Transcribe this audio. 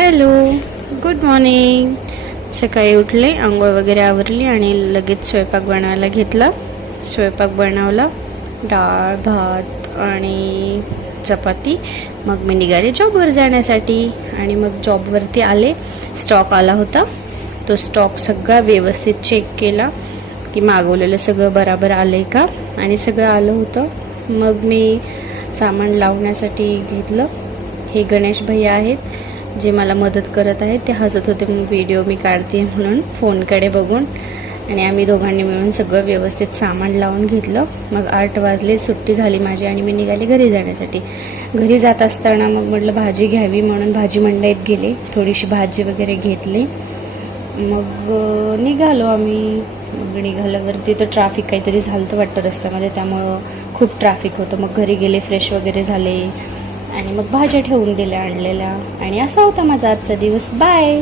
Hello, good morning. सकाळी उठले, आंघोळ वगैरे आवरली आणि लगेच स्वयंपाक बनवायला घेतला. स्वयंपाक बनवला, डाळ भात आणि चपाती. मग मी निघाले जॉबवर जाण्यासाठी आणि मग जॉबवरती आले. स्टॉक आला होता, तो स्टॉक सगळा व्यवस्थित चेक केला की मागवलेलं सगळं बराबर आलं आहे का, आणि सगळं आलं होतं. मग मी सामान लावण्यासाठी घेतलं. हे गणेश भैया आहेत जे मला मदत करत आहेत. ते हसत होते व्हिडिओ मी काढते म्हणून फोनकडे बघून, आणि आम्ही दोघांनी मिळून सगळं व्यवस्थित सामान लावून घेतलं. मग 8 वाजले, सुट्टी झाली माझी आणि मी निघाले घरी जाण्यासाठी. घरी जात असताना मग म्हटलं भाजी घ्यावी म्हणून भाजी मंडईत गेले, थोडीशी भाजी वगैरे घेतली. मग निघालो आम्ही. मग निघाल्यावरती तर ट्रॅफिक काहीतरी झालं होतं वाटतं रस्त्यामध्ये, त्यामुळं खूप ट्रॅफिक होतं. मग घरी गेले, फ्रेश वगैरे झाले आणि मग भाज्या ठेवून दिल्या आणलेल्या. आणि असा होता माझा आजचा दिवस. बाय.